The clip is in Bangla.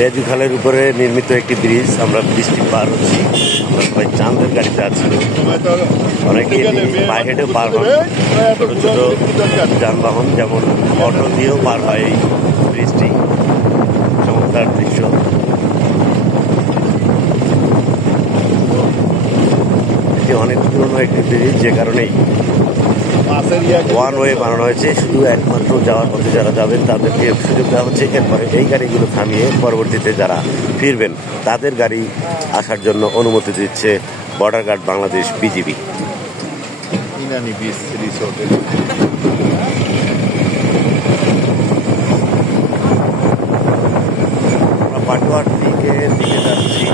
রেজু খালের উপরে নির্মিত একটি ব্রিজ। আমরা ব্রিজটি পার হচ্ছি, আমরা সবাই চাঁদের গাড়িতে আছি। অনেকে পায়ে হেঁটেও পার হন, ছোট ছোট যানবাহন যেমন অটো দিয়েও পার হয় এই ব্রিজটি। চমৎকার দৃশ্য। এটি অনেক পুরনো একটি ব্রিজ, যে কারণেই ওয়ান ওয়ে বানানো হয়েছে। শুধু একমাত্র যাওয়ার পথে যারা যাবেন তাদেরকে সুযোগ দেওয়া হচ্ছে। এরপরে এই গাড়িগুলো থামিয়ে পরবর্তীতে যারা ফিরবেন তাদের গাড়ি আসার জন্য অনুমতি দিচ্ছে বর্ডার গার্ড বাংলাদেশ, বিজিবি। আমরা পাটুয়ার দিকে যাচ্ছি।